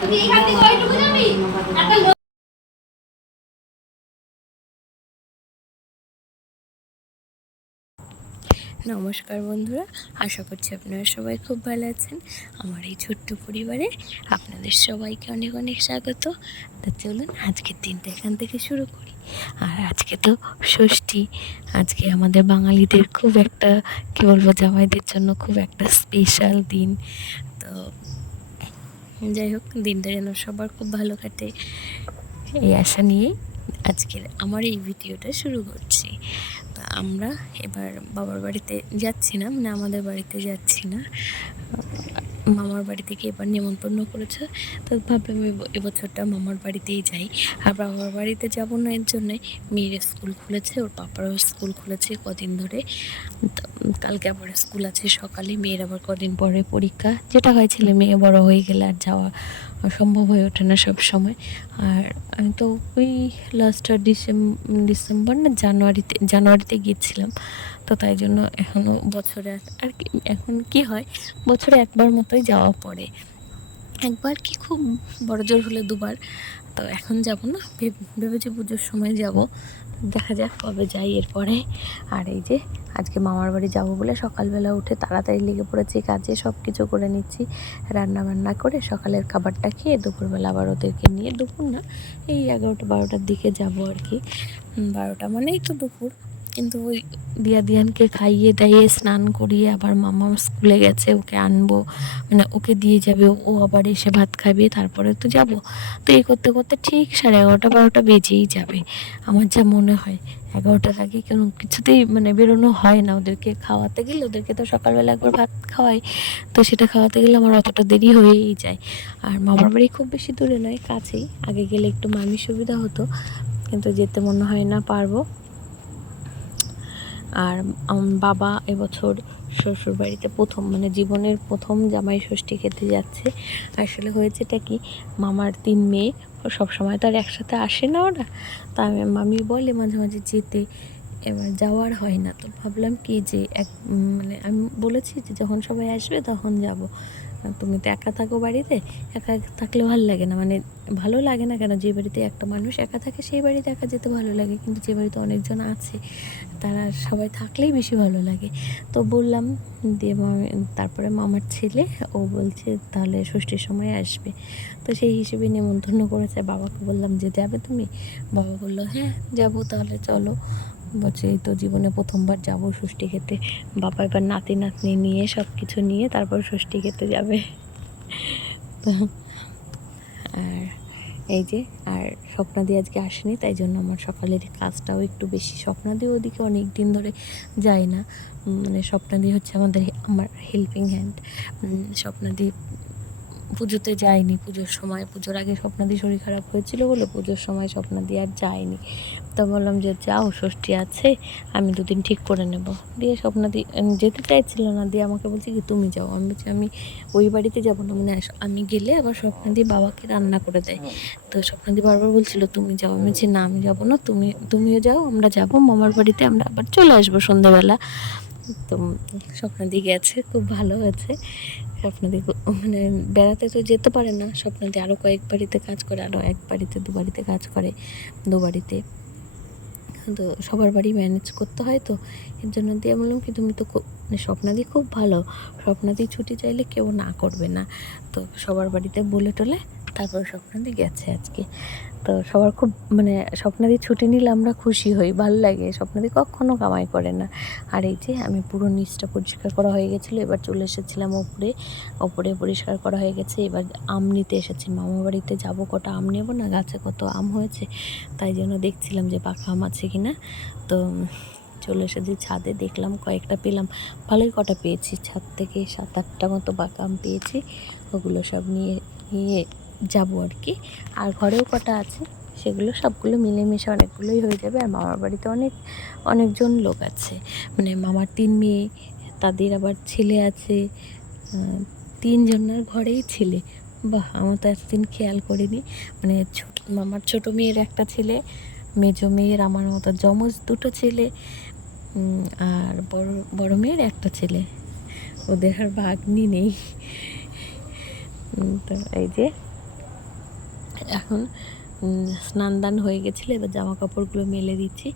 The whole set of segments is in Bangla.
নমস্কার বন্ধুরা, আশা করছি আপনারা সবাই খুব ভালো আছেন। আমার এই ছোট্ট পরিবারে আপনাদের সবাইকে অনেক অনেক স্বাগত। তো চলুন আজকের দিনটা এখান থেকে শুরু করি। আর আজকে তো ষষ্ঠী, আজকে আমাদের বাঙালিদের খুব একটা কী বলবো, জামাইদের জন্য খুব একটা স্পেশাল দিন। তো যাই হোক, দিনটা যেন সবার খুব ভালো কাটে এই আশা নিয়ে আজকের আমার এই ভিডিওটা শুরু করছি। তো আমরা এবার বাবার বাড়িতে যাচ্ছি না, মানে আমাদের বাড়িতে যাচ্ছি না, মামার বাড়ি থেকে এবার নেমন্তন্ন করেছে। তো ভাবলাম এবছরটা মামার বাড়িতেই যাই। আর বাবার বাড়িতে যাবো না এর জন্যে, মেয়ের স্কুল খুলেছে, ওর পাপারও স্কুল খুলেছে কদিন ধরে। কালকে আবার স্কুল আছে সকালে, মেয়ের আবার কদিন পরে পরীক্ষা, যেটা হয় ছেলে মেয়ে বড় হয়ে গেলে আর যাওয়া সম্ভব হয়ে ওঠে না সব সময়। আর আমি তো ওই লাস্ট ডিসেম্বর না জানুয়ারিতে গিয়েছিলাম। তো তাই জন্য এখনও বছরে আর কি, এখন কি হয় বছরে একবার মতোই যাওয়া পড়ে, একবার কি খুব বড় জোর হলে দুবার। তো এখন যাব না, ভেবেছি পুজোর সময় যাব, দেখা যাক কবে যাই এরপরে। আর এই যে আজকে মামার বাড়ি যাবো বলে সকালবেলা উঠে তাড়াতাড়ি লেগে পড়েছি কাজে, সব কিছু করে নিচ্ছি, রান্না বান্না করে সকালের খাবারটা খেয়ে দুপুরবেলা আবার ওদেরকে নিয়ে, দুপুর না এই 11টা-12টার দিকে যাব আর কি। 12টা মানেই তো দুপুর, কিন্তু ওই দিয়ানকে খাইয়ে দাইয়ে স্নান করিয়ে আবার মামা স্কুলে গেছে, ওকে আনবো, মানে ওকে দিয়ে যাবে, ও আবার এসে ভাত খাবে, তারপরে তো যাব। তো এই করতে করতে ঠিক 11:30-12টা বেজেই যাবে আমার যা মনে হয়। 11টার আগে কেন কিছুতেই মানে বেরোনো হয় না। ওদেরকে খাওয়াতে গেলে, ওদেরকে তো সকালবেলা একবার ভাত খাওয়াই, তো সেটা খাওয়াতে গেলে আমার অতটা দেরি হয়েই যায়। আর মামার বাড়ি খুব বেশি দূরে নয়, কাছেই, আগে গেলে একটু মামির সুবিধা হতো, কিন্তু যেতে মনে হয় না পারবো। আর বাবা এবছর শ্বশুরবাড়িতে প্রথম, মানে জীবনের প্রথম জামাই ষষ্ঠী খেতে যাচ্ছে। আসলে হয়েছেটা কি, মামার 3 মেয়ে, সবসময় তো আর একসাথে আসে না ওরা, তা মামি বলে মাঝে মাঝে যেতে, এবার যাওয়ার হয় না। তো ভাবলাম কি যে মানে আমি বলেছি যে যখন সবাই আসবে তখন যাব। তুমি তো একা থাকো বাড়িতে, একা থাকলে ভালো লাগে না, মানে ভালো লাগে না কেন, যে বাড়িতে একটা মানুষ একা থাকে সেই বাড়িতে একা যেতে ভালো লাগে, কিন্তু যে বাড়িতে অনেকজন আছে তারা সবাই থাকলেই বেশি ভালো লাগে। তো বললাম, দিয়ে তারপরে মামার ছেলে ও বলছে তাহলে ষষ্ঠীর সময় আসবে, তো সেই হিসেবে নেমন্তন্ন করেছে। বাবাকে বললাম যে যাবে তুমি, বাবা বললো হ্যাঁ যাবো, তাহলে চলো। বলছে এই তো জীবনে প্রথমবার যাব ষষ্ঠী খেতে। বাবা এবার নাতি নাতনি নিয়ে সব কিছু নিয়ে তারপর ষষ্ঠী খেতে যাবে। তো আর এই যে, আর স্বপ্নাদি আজকে আসেনি, তাই জন্য আমার সকালের কাজটাও একটু বেশি। স্বপ্নাদি ওদিকে অনেক দিন ধরে যায় না, মানে স্বপ্নাদি হচ্ছে আমার হেল্পিং হ্যান্ড। স্বপ্নাদি পুজোতে যায়নি, পুজোর সময়, পুজোর আগে স্বপ্নাদি শরীর খারাপ হয়েছিল বলে পুজোর সময় স্বপ্নাদি আর যায়নি। তো বললাম যে যাও, ষষ্ঠী আছে, আমি 2 দিন ঠিক করে নেব। দিয়ে স্বপ্নাদি যেতে চাইছিল না, দিয়ে আমাকে বলছে কি তুমি যাও। আমি বলছি আমি ওই বাড়িতে যাব না, মানে আমি গেলে আবার স্বপ্নাদি বাবাকে রান্না করে দেয়। তো স্বপ্নাদি বারবার বলছিল তুমি যাও, আমি বলছি না আমি যাবো না, তুমিও যাও, আমরা যাব মামার বাড়িতে, আমরা আবার চলে আসবো সন্ধ্যাবেলা। তো স্বপ্নাদি গেছে, খুব ভালো হয়েছে। স্বপ্নাদি মানে বেড়াতে তো যেতে পারে না, স্বপ্নাদি আরও কয়েক বাড়িতে কাজ করে, আরও 1 বাড়িতে 2 বাড়িতে কাজ করে, 2 বাড়িতে, তো সবার বাড়ি ম্যানেজ করতে হয়। তো এর জন্য দিয়ে বললাম কি তুমি তো মানে স্বপ্নাদি খুব ভালো, স্বপ্নাদি ছুটি চাইলে কেউ না করবে না। তো সবার বাড়িতে বলে টলে তারপর স্বপ্নাদি গেছে আজকে। তো সবার খুব, মানে স্বপ্নাদি ছুটি নিলে আমরা খুশি হই, ভালো লাগে, স্বপ্নাদি কখনও কামাই করে না। আর এই যে আমি পুরো নিচটা পরিষ্কার করা হয়ে গেছিলো, এবার চলে এসেছিলাম ওপরে পরিষ্কার করা হয়ে গেছে। এবার আম নিতে এসেছি, মামা বাড়িতে যাবো, কটা আম নেবো না, গাছে কত আম হয়েছে, তাই জন্য দেখছিলাম যে পাকা আম আছে কি না। তো চলে এসেছি ছাদে, দেখলাম কয়েকটা পেলাম, ভালোই কটা পেয়েছি, ছাদ থেকে 7-8টা মতো পাকা আম পেয়েছি। ওগুলো সব নিয়ে যাবো আর কি। আর ঘরেও কটা আছে, সেগুলো সবগুলো মিলেমিশে অনেকগুলোই হয়ে যাবে। আর মামার বাড়িতে অনেকজন লোক আছে, মানে মামার 3 মেয়ে, তাদের আবার ছেলে আছে, 3 জনের ঘরেই ছেলে। বাহ, আমার তো এতদিন খেয়াল করিনি, মানে মামার ছোটো মেয়ের একটা ছেলে, মেজো মেয়ের আমার মতো যমজ 2টো ছেলে, আর বড় মেয়ের একটা ছেলে, ওদের আর ভাগ্নি নেই। তো এই যে এখন স্নান দান হয়ে গেছিলো, এবার জামা কাপড়গুলো মেলে দিচ্ছি।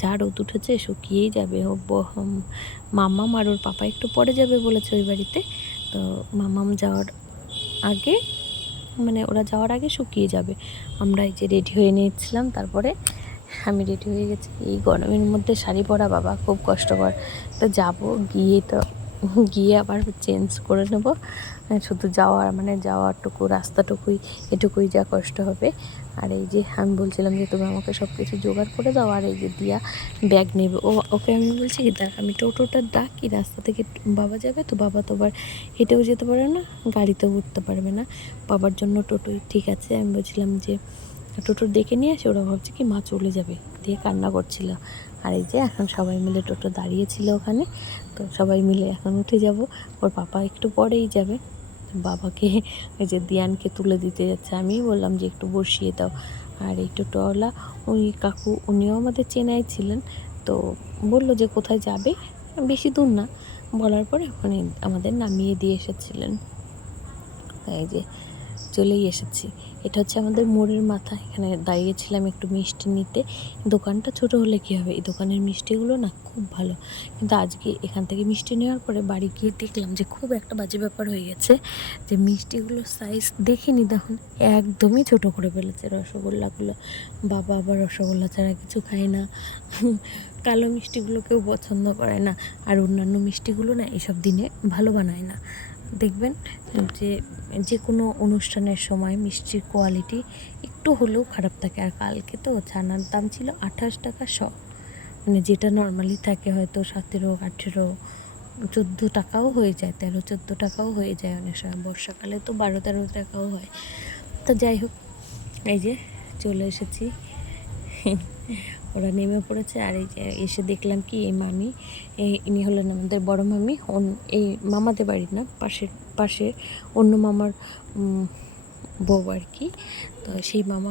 যা রোদ উঠেছে শুকিয়েই যাবে। মাম্মাম আর ওর পাপা একটু পরে যাবে বলেছে ওই বাড়িতে, তো মাম্মাম যাওয়ার আগে মানে ওরা যাওয়ার আগে শুকিয়ে যাবে। আমরা এই যে রেডি হয়ে নিয়েছিলাম, তারপরে আমি রেডি হয়ে গেছি। এই গরমের মধ্যে শাড়ি পরা বাবা খুব কষ্টকর। তো যাবো, গিয়ে আবার চেঞ্জ করে নেব। শুধু যাওয়ারটুকু রাস্তাটুকুই, এটুকুই যা কষ্ট হবে। আর এই যে আমি বলছিলাম যে তুমি আমাকে সব কিছু জোগাড় করে দাও। আর এই যে দিয়া ব্যাগ নেবে, ওকে আমি বলছি কি দেখ আমি টোটোটা ডাকি, রাস্তা থেকে বাবা যাবে তো, বাবা তো আবার হেঁটেও যেতে পারে না, গাড়িতেও উঠতে পারবে না, বাবার জন্য টোটোই ঠিক আছে। আমি বলছিলাম যে টোটো ডেকে নিয়ে আসে, ওরা ভাবছে কি মা চলে যাবে, দিয়ে কান্না করছিল। আর এই যে এখন সবাই মিলে টোটো দাঁড়িয়েছিল ওখানে, তো সবাই মিলে এখন উঠে যাব। ওর পাপা একটু পরেই যাবে। বাবাকে ওই যে দিয়ানকে তুলে দিতে যাচ্ছে, আমিই বললাম যে একটু বসিয়ে দাও। আর এই টোটোওয়ালা ওই কাকু, উনিও আমাদের চেনাই ছিলেন, তো বললো যে কোথায় যাবে, বেশি দূর না, বলার পরে ওখানে আমাদের নামিয়ে দিয়ে এসেছিলেন। এই যে চলেই এসেছি। এটা হচ্ছে আমাদের মোড়ের মাথা, এখানে দাঁড়িয়েছিলাম একটু মিষ্টি নিতে। দোকানটা ছোট হলে কী হবে, এই দোকানের মিষ্টিগুলো না খুব ভালো। কিন্তু আজকে এখান থেকে মিষ্টি নেওয়ার পরে বাড়ি গিয়ে দেখলাম যে খুব একটা বাজে ব্যাপার হয়ে গেছে, যে মিষ্টিগুলোর সাইজ দেখিনি, দেখুন একদমই ছোট করে ফেলেছে রসগোল্লাগুলো। বাবা আবার রসগোল্লা ছাড়া কিছু খায় না, কালো মিষ্টিগুলো কেউ পছন্দ করে না। আর অন্যান্য মিষ্টিগুলো না এসব দিনে ভালো বানায় না। দেখবেন যে কোনো অনুষ্ঠানের সময় মিষ্টির কোয়ালিটি একটু হলেও খারাপ থাকে। আর কালকে তো ছানার দাম ছিল 28 টাকা শ, মানে যেটা নর্মালি থাকে হয়তো 17, 18, 14 টাকাও হয়ে যায়, 13-14 টাকাও হয়ে যায় অনেক সময়। বর্ষাকালে তো 12-13 টাকাও হয়। তো যাই হোক, এই যে চলে এসেছি, ওরা নেমে পড়েছে। আর এই যে এসে দেখলাম কি এই মামি, ইনি হলেন আমাদের বড় মামি, এই মামাদের বাড়ি না, পাশে অন্য মামার বউ আর কি। তো সেই মামা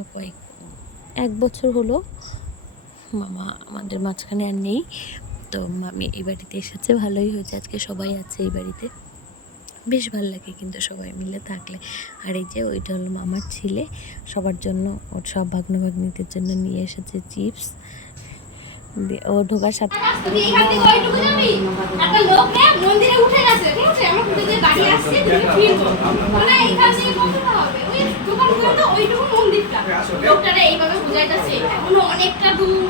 1 বছর হলো মামা আমাদের মাঝখানে আর নেই, তো মামি এই বাড়িতে এসেছে। ভালোই হয়েছে, আজকে সবাই আছে এই বাড়িতে, বেশ ভালো লাগে কিন্তু সবাই মিলে থাকলে। আর এই যে ওইটা হলো মামার ছেলে, সবার জন্য ওর সব ভাগ্নিদের জন্য নিয়ে এসেছে চিপস। ও ঢোকার সাথে অনেকটা দূর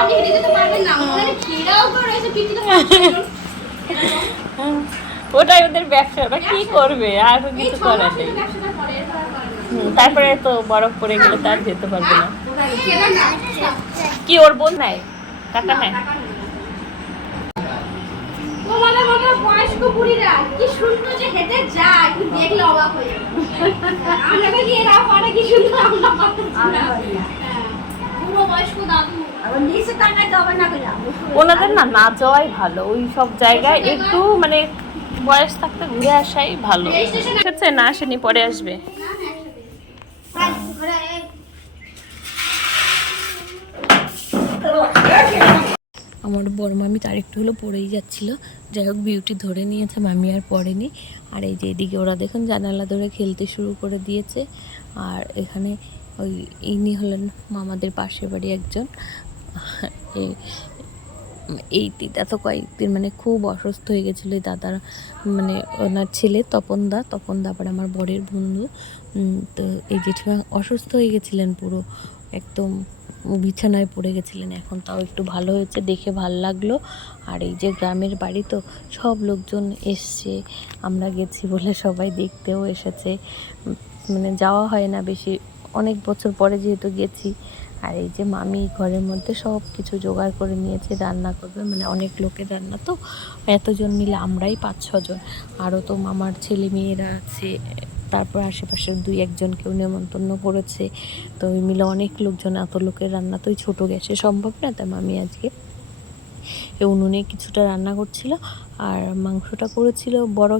আপনি হেঁটে যেতে পারবেন না, ওটাই ওদের ব্যবসা, ওটা কি করবে আর কিছু করার নেই। তারপরে তো বরফ পড়ে গেলে তার যেতে পারবে না। কি ওর বোন নেয়, টাকা নেয়? বয়স্ক বুড়িরা কি সুন্দর যে হেঁটে যায়, তুই দেখলে অবাক হয়ে যাবে। আমরা কি এরা পরে কি সুন্দর, আমরা পুরো বয়স্ক দাদু ওনাদের না যাওয়াই ভালো, ওই সব জায়গায় একটু মানে বয়স থাকতে ঘুরে আসাই ভালো। এসেছে না, আসেনি, পরে আসবে। আমার বড় মামি তার একটু হলো পড়েই যাচ্ছিল, যাই হোক বিউটি ধরে নিয়েছে, মামি আর পড়েনি। আর এই যে এদিকে ওরা দেখুন জানালা ধরে খেলতে শুরু করে দিয়েছে। আর এখানে ওই ইনি হলেন মামাদের পাশের বাড়ি একজন, এই দিদা তো কয়েকদিন মানে খুব অসুস্থ হয়ে গেছিলো। এই দাদার মানে ওনার ছেলে তপন দা আবার আমার বরের বন্ধু। তো এই জেঠিমা অসুস্থ হয়ে গেছিলেন, পুরো একদম বিছানায় পড়ে গেছিলেন। এখন তাও একটু ভালো হয়েছে, দেখে ভাল লাগলো। আর এই যে গ্রামের বাড়ি তো সব লোকজন এসছে, আমরা গেছি বলে সবাই দেখতেও এসেছে। মানে যাওয়া হয় না বেশি, অনেক বছর পরে যেহেতু গেছি। আর এই যে মামি ঘরের মধ্যে সব কিছু জোগাড় করে নিয়েছে, রান্না করবে, মানে অনেক লোকের রান্না তো, এতজন মিলে আমরাই 5-6 জন, আরও তো মামার ছেলে মেয়েরা আছে, তারপর আশেপাশের 2-1 জনকেও নেমন্তন্ন করেছে। তো ওই মিলে অনেক লোকজন, এত লোকের রান্না তো ওই ছোটো গ্যাসে সম্ভব না, তাই মামি আজকে এই উনুনে কিছুটা রান্না করছিল, আর মাংসটা করেছিল বড়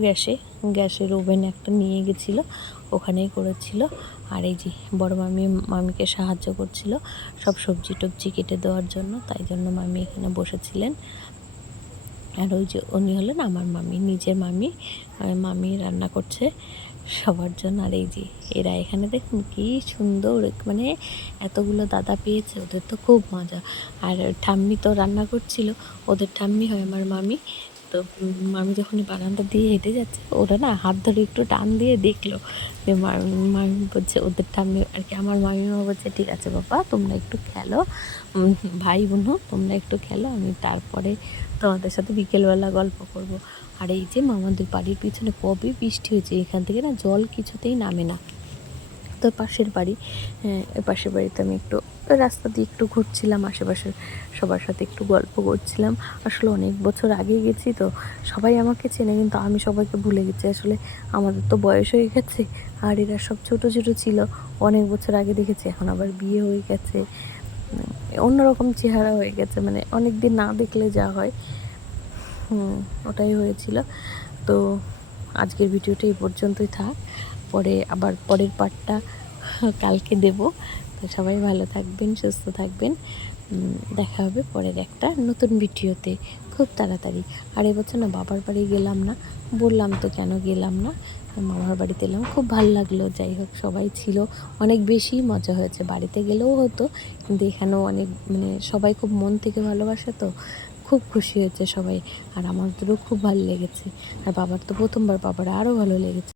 গ্যাসের ওভেন একটা নিয়ে গেছিলো, ওখানেই করেছিল। আর এই যে বড় মামি মামিকে সাহায্য করছিল সব সবজি টবজি কেটে দেওয়ার জন্য, তাই জন্য মামি এখানে বসেছিলেন। আর ওই যে উনি হলেন আমার মামি, নিজের মামি। মামি রান্না করছে সবার জন্য। আর এই যে এরা এখানে দেখুন কি সুন্দর, মানে এতগুলো দাদা পেয়েছে, ওদের তো খুব মজা। আর ঠাম্মি তো রান্না করছিল, ওদের ঠাম্মি হয় আমার মামি। তো মামি যখন বারান্দা দিয়ে হেঁটে যাচ্ছে, ওরা না হাত ধরে একটু টান দিয়ে দেখলো যে মামি বলছে, ওদের ঠাম্মি আর কি আমার মামিমা বলছে, ঠিক আছে বাবা তোমরা একটু খেলো, ভাই বোনও তোমরা একটু খেলো, আমি তারপরে তোমাদের সাথে বিকেলবেলা গল্প করব। আর এই যে মামাদের বাড়ির পিছনে কবে বৃষ্টি হয়েছে, এখান থেকে না জল কিছুতেই নামে না। তো পাশের বাড়ি, পাশের বাড়িতে আমি একটু রাস্তা দিয়ে একটু ঘুরছিলাম, আশেপাশের সবার সাথে একটু গল্প করছিলাম। আসলে অনেক বছর আগে গেছি তো সবাই আমাকে চেনে, কিন্তু আমি সবাইকে ভুলে গেছি। আসলে আমাদের তো বয়স হয়ে গেছে, আর এরা সব ছোট ছোট ছিল, অনেক বছর আগে দেখেছি, এখন আবার বিয়ে হয়ে গেছে, অন্যরকম চেহারা হয়ে গেছে, মানে অনেক দিন না দেখলে যা হয়। ওটাই হয়েছিল। তো আজকের ভিডিওটা এই পর্যন্তই থাক, পরে আবার পরের পার্টটা কালকে দেব। তো সবাই ভালো থাকবেন, সুস্থ থাকবেন, দেখা হবে পরের একটা নতুন ভিডিওতে খুব তাড়াতাড়ি। আর এবছর না বাবার বাড়ি গেলাম না, বললাম তো কেন গেলাম না, মামার বাড়িতে এলাম, খুব ভালো লাগলো। যাই হোক সবাই ছিল, অনেক বেশি মজা হয়েছে। বাড়িতে গেলেও হতো, কিন্তু এখানেও অনেক, মানে সবাই খুব মন থেকে ভালোবাসে, তো খুব খুশি হয়েছে সবাই। আর আমাদেরও খুব ভালো লেগেছে। আর বাবার তো প্রথমবার, বাবার আরও ভালো লেগেছে।